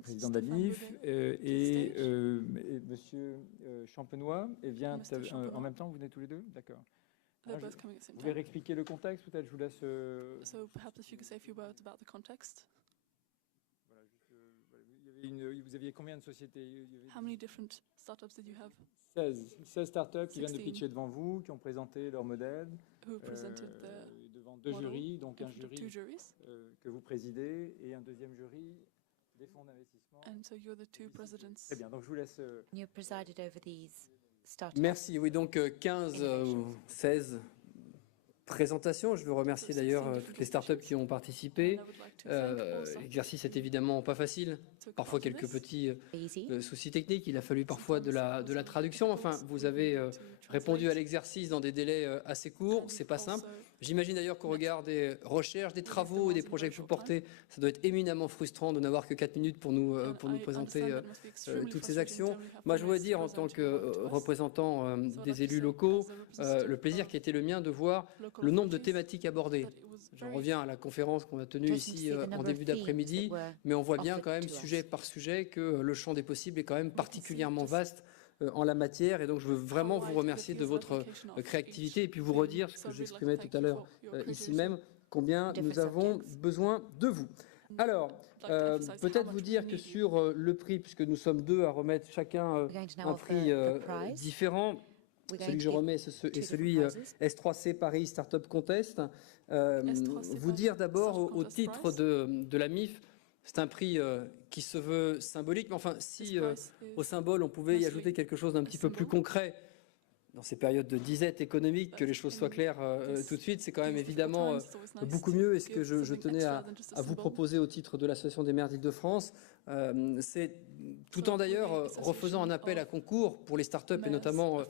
président de la MIF, et Monsieur Champenois, et vient en même temps, vous venez tous les deux? D'accord. They're both coming at the same Vous voulez time. réexpliquer le contexte, peut-être je vous laisse... So perhaps if you could say a few words about the context. Voilà, juste, vous aviez combien de sociétés? How many different startups did you have? 16 startups qui viennent de 16. pitcher devant vous, qui ont présenté leur modèle, Who presented devant deux model jurys, donc in un front of two jury juries. que vous présidez et un deuxième jury des fonds d'investissement. And so you're the two presidents. Très bien, donc je vous laisse... You presided over these startups. Merci. Oui, donc 15 ou 16 présentations. Je veux remercier d'ailleurs toutes les startups qui ont participé. L'exercice est évidemment pas facile. Parfois quelques petits soucis techniques. Il a fallu parfois de la traduction. Enfin, vous avez répondu à l'exercice dans des délais assez courts. C'est pas simple. J'imagine d'ailleurs qu'au regard des recherches, des travaux et des projets que vous portez, ça doit être éminemment frustrant de n'avoir que 4 minutes pour nous présenter toutes ces actions. Moi, je voudrais dire en tant que représentant des élus locaux, le plaisir qui a été le mien de voir le nombre de thématiques abordées. J'en reviens à la conférence qu'on a tenue ici en début d'après-midi, mais on voit bien quand même sujet par sujet que le champ des possibles est quand même particulièrement vaste en la matière, et donc je veux vraiment vous remercier de votre créativité et puis vous redire ce que j'exprimais tout à l'heure ici même, combien nous avons besoin de vous. Alors, peut-être vous dire que sur le prix, puisque nous sommes deux à remettre chacun un prix différent, celui que je remets est celui S3C Paris Startup Contest. Vous dire d'abord au titre de la MIF, c'est un prix qui se veut symbolique, mais enfin, si au symbole on pouvait y ajouter quelque chose d'un petit peu plus concret, dans ces périodes de disette économique, que les choses soient claires tout de suite, c'est quand même évidemment beaucoup mieux. Et ce que je tenais à vous proposer au titre de l'Association des maires d'Île-de-France, c'est tout en d'ailleurs refaisant un appel à concours pour les startups et notamment,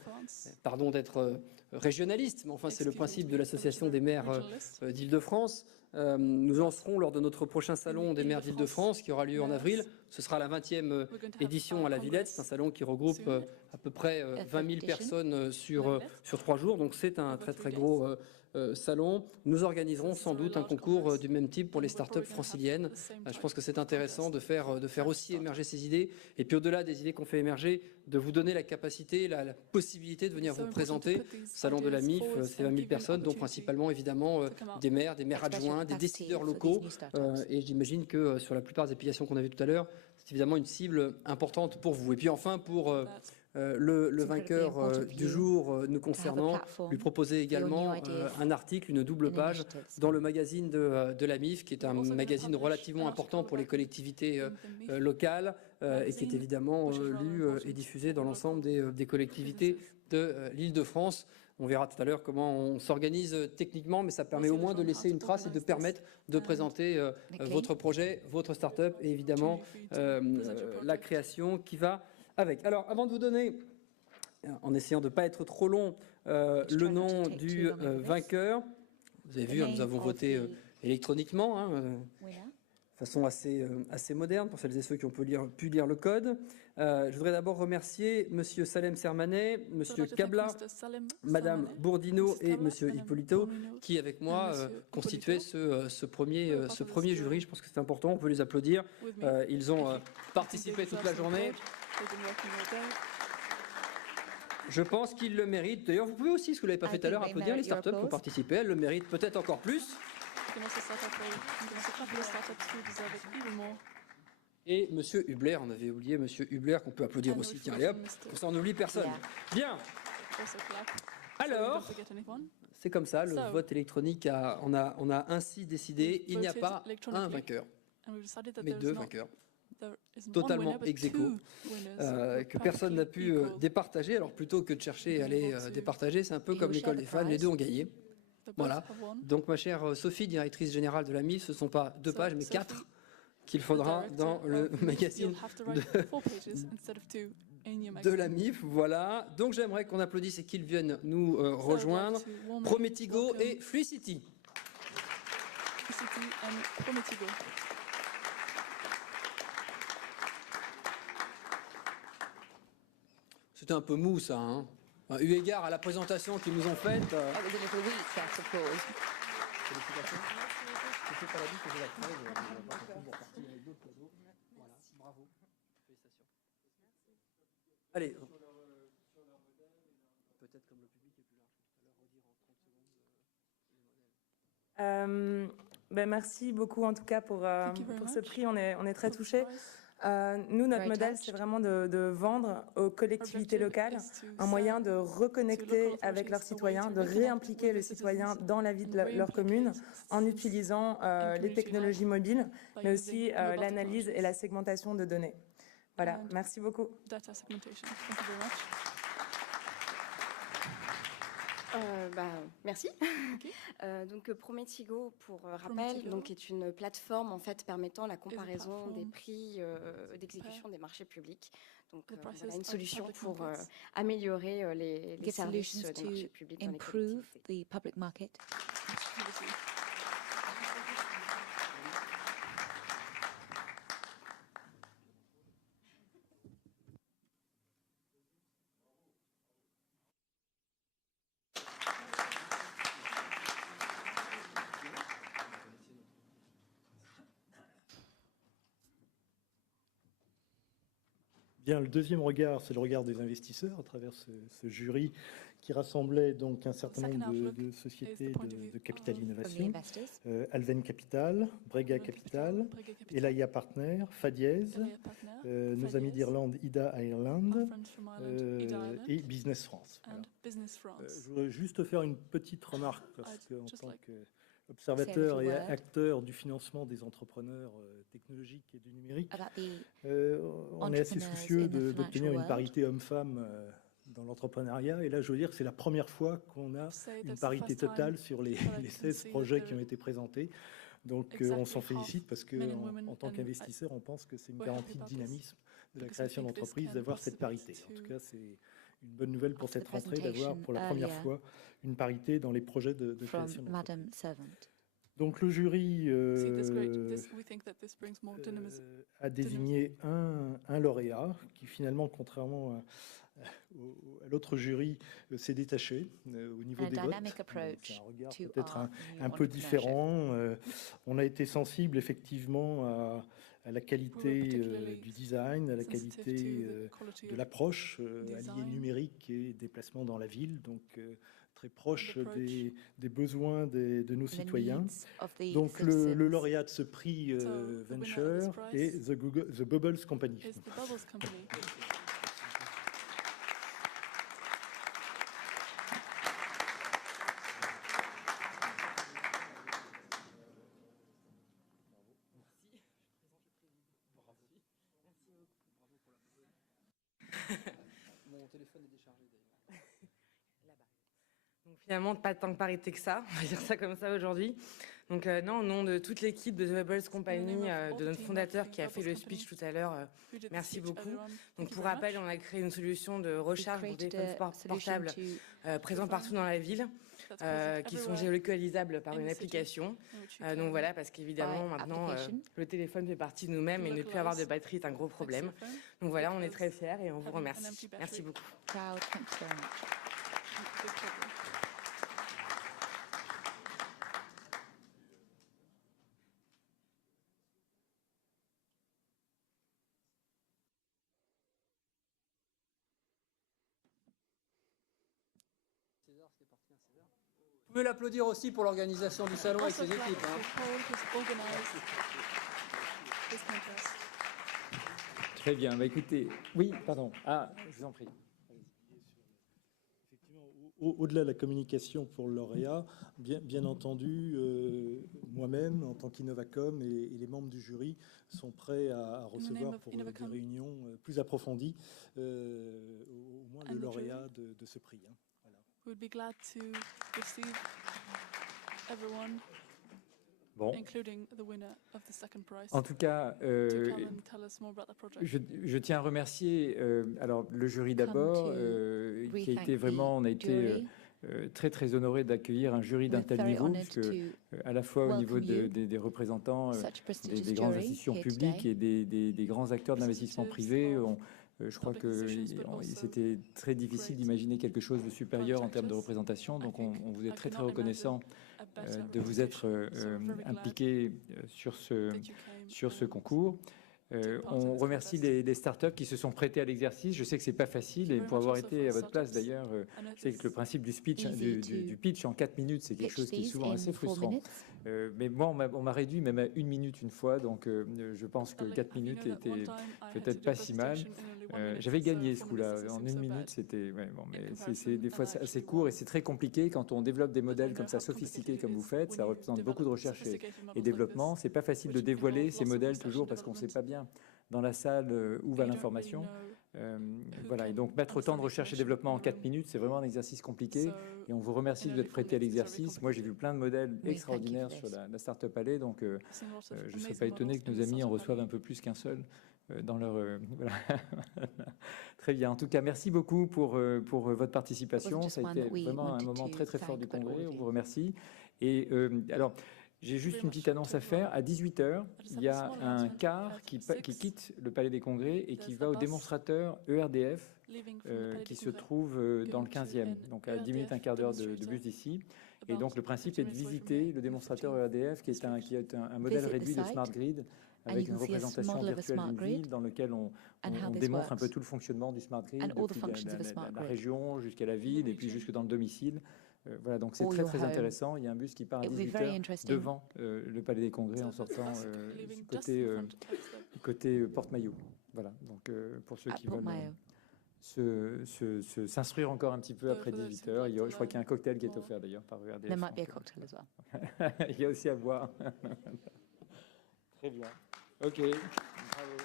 pardon d'être régionaliste, mais enfin c'est le principe de l'Association des maires d'Île-de-France. Nous lancerons lors de notre prochain salon des maires d'Île-de-France qui aura lieu en avril. Ce sera la 20e édition à la Villette. C'est un salon qui regroupe à peu près 20 000 personnes sur 3 jours. Donc c'est un très très gros salon. Nous organiserons sans doute un concours du même type pour les startups franciliennes. Je pense que c'est intéressant de faire aussi émerger ces idées. Et puis au-delà des idées qu'on fait émerger, de vous donner la capacité, la possibilité de venir vous présenter. Salon de la MIF, c'est 20 000 personnes, dont principalement évidemment des maires adjoints, des décideurs locaux. Et j'imagine que sur la plupart des applications qu'on a vues tout à l'heure, c'est évidemment une cible importante pour vous. Et puis enfin, pour le vainqueur du jour nous concernant, lui proposer également un article, une double page dans le magazine de la MIF, qui est un magazine relativement important pour les collectivités locales et qui est évidemment lu et diffusé dans l'ensemble des collectivités de l'Île-de-France. On verra tout à l'heure comment on s'organise techniquement, mais ça permet au moins de laisser une trace et de permettre de présenter votre projet, votre start-up et évidemment la création qui va avec. Alors, avant de vous donner, en essayant de ne pas être trop long, le nom du vainqueur, vous avez vu, nous avons voté électroniquement, de façon assez moderne pour celles et ceux qui ont pu lire le code. Je voudrais d'abord remercier Monsieur Salem Sermanet, Monsieur Kabla, Madame Bourdino et Monsieur Hippolito qui, avec moi, constituaient ce premier jury. Je pense que c'est important, on peut les applaudir. Ils ont participé toute la journée. Je pense qu'ils le méritent. D'ailleurs, vous pouvez aussi, ce que vous ne l'avez pas fait tout à l'heure, applaudir les startups qui ont participé. Elles le méritent peut-être encore plus. Et Monsieur Hubler, on avait oublié Monsieur Hubler, qu'on peut applaudir aussi. Tiens, allez hop, comme ça on n'oublie personne. Bien. Alors, c'est comme ça, le vote électronique, on a ainsi décidé, il n'y a pas un vainqueur, mais 2 vainqueurs. Totalement ex aequo, que personne n'a pu départager. Alors plutôt que de chercher à aller départager, c'est un peu comme l'école des fans, les deux ont gagné. Voilà. Donc ma chère Sophie, directrice générale de la MIF, ce ne sont pas 2 pages, mais 4 qu'il faudra dans le magazine de la MIF. Voilà. Donc j'aimerais qu'on applaudisse et qu'ils viennent nous rejoindre. Prometigo et Fluicity. C'était un peu mou ça, hein. Eu égard à la présentation qu'ils nous ont faite. Félicitations. Allez. Peut-être comme le public est plus large tout à l'heure, redire en 30 secondes. Merci beaucoup en tout cas pour ce prix, on est très touchés. Nous, notre Very modèle, touched. c'est vraiment de vendre aux collectivités locales un moyen de reconnecter avec leurs citoyens, de réimpliquer les citoyens dans la vie de leur commune en utilisant les technologies mobiles, mais aussi l'analyse et la segmentation de données. Voilà, merci beaucoup. Data segmentation. Thank you very much. Merci. Donc Prometigo, pour rappel, donc est une plateforme en fait permettant la comparaison des prix d'exécution des marchés publics. Donc voilà une solution pour améliorer les Give services solutions des marchés to publics dans les improve collectivités. the public market. Bien, le deuxième regard, c'est le regard des investisseurs à travers ce jury qui rassemblait donc un certain nombre de sociétés de capital From the innovation, investors. Alven Capital, Brega Capital, Elaya Partner, Fadiez, nos amis d'Irlande, Ida Ireland et Business France. Voilà. Je voudrais juste faire une petite remarque parce qu'en tant qu'observateur et acteur du financement des entrepreneurs technologiques et du numérique, on est assez soucieux d'obtenir une parité homme-femme dans l'entrepreneuriat. Et là, je veux dire que c'est la première fois qu'on a une parité totale sur les 16 projets qui ont été présentés. Donc, on s'en félicite parce qu'en tant qu'investisseur, on pense que c'est une garantie de dynamisme de la création d'entreprise d'avoir cette parité. En tout cas, c'est une bonne nouvelle pour cette rentrée d'avoir pour la première fois une parité dans les projets de création d'entreprise. Donc le jury a désigné un lauréat qui finalement, contrairement à l'autre jury, s'est détaché au niveau des votes. C'est un regard peut-être un peu différent. On a été sensible effectivement à la qualité du design, à la qualité de l'approche, alliée numérique et déplacement dans la ville. Donc très proche des besoins de nos citoyens. Donc le lauréat de ce prix Venture est The Bubbles Company. Mon téléphone est déchargé d'ailleurs. Donc finalement, pas tant de parité que ça, on va dire ça comme ça aujourd'hui. Donc non, au nom de toute l'équipe de The Bubbles Company, de notre fondateur qui a fait le speech tout à l'heure, merci beaucoup. Donc pour rappel, on a créé une solution de recharge pour téléphones portables présents partout dans la ville, qui sont géolocalisables par une application. Donc voilà, parce qu'évidemment maintenant, le téléphone fait partie de nous-mêmes et ne plus avoir de batterie est un gros problème. Donc voilà, on est très fiers et on vous remercie. Merci beaucoup. Proud, thank you very much. Vous pouvez l'applaudir aussi pour l'organisation du salon avec ses équipes. Très bien. Bah, écoutez, oui, pardon. Ah, je vous en prie. Au-delà de la communication pour le lauréat, bien entendu, moi-même, en tant qu'Innovacom et les membres du jury sont prêts à recevoir pour des réunions plus approfondies au moins le lauréat de ce prix. Hein. Voilà. We'd be glad to receive everyone, Bon. including the winner of the second prize. En tout cas, to come and tell us more about the project. je tiens à remercier alors le jury d'abord, qui a été vraiment, on a été très honoré d'accueillir un jury d'un tel niveau, puisque à la fois au niveau des représentants des grandes institutions publiques et des grands acteurs de l'investissement privé, je crois que c'était très difficile d'imaginer quelque chose de supérieur en termes de représentation. Donc on vous est très reconnaissant de vous être impliqué sur ce concours. On remercie les startups qui se sont prêtées à l'exercice. Je sais que c'est pas facile et pour avoir été à votre place d'ailleurs, je sais que le principe du speech, du pitch en 4 minutes, c'est quelque chose qui est souvent assez frustrant. Mais moi, on m'a réduit même à 1 minute une fois, donc je pense que 4 minutes était peut-être pas si mal. J'avais gagné ce coup-là. En 1 minute, c'était... Ouais, bon, mais c'est des fois assez court et c'est très compliqué quand on développe des modèles comme ça sophistiqués comme vous faites. Ça représente beaucoup de recherche et développement. C'est pas facile de dévoiler ces modèles toujours parce qu'on ne sait pas bien dans la salle où va l'information. Voilà, et donc mettre autant de recherche et développement en 4 minutes, c'est vraiment un exercice compliqué. Et on vous remercie de vous être prêté à l'exercice. Moi, j'ai vu plein de modèles extraordinaires sur la Startup Alley, donc je ne serais pas étonné que nos amis en reçoivent un peu plus qu'un seul dans leur... Voilà. Très bien. En tout cas, merci beaucoup pour votre participation. Ça a été vraiment un moment très, très fort du Congrès. On vous remercie. Et alors... J'ai juste une petite annonce à faire. À 18h, il y a un car qui quitte le Palais des Congrès et qui va au démonstrateur ERDF qui se trouve dans le 15e, donc à 10 minutes, un quart d'heure de bus d'ici. Et donc le principe est de visiter le démonstrateur ERDF qui est un modèle réduit de Smart Grid avec une représentation virtuelle d'une ville dans lequel on démontre un peu tout le fonctionnement du Smart Grid, depuis la région jusqu'à la ville et puis jusque dans le domicile. Voilà, donc c'est très très intéressant. Il y a un bus qui part à 18h devant le Palais des Congrès en sortant côté Porte-Maillot. Voilà, donc pour ceux qui veulent s'instruire encore un petit peu après 18h, je crois qu'il y a un cocktail qui est offert d'ailleurs par ERDF. Il y a aussi à boire. Très bien. Ok, bravo.